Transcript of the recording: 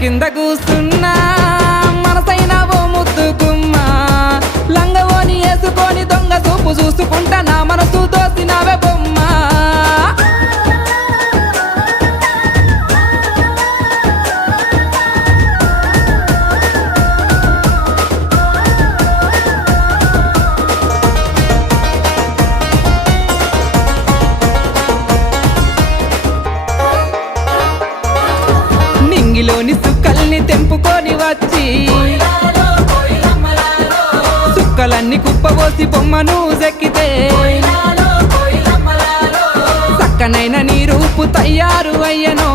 కింద కూస్తున్నా మనసైన ఓ ముద్దుకుమ్మ లంగవోని వేసుకొని దొంగ చూపు చూసుకుంటా నా మనసు దోసినవే బొమ్మ నింగిలోని సుక్కల్ని తెంపుకొని వచ్చి సుక్కలన్నీ కుప్పబోసి బొమ్మను చెక్కితే చక్కనైన నీ రూపు తయారు అయ్యనో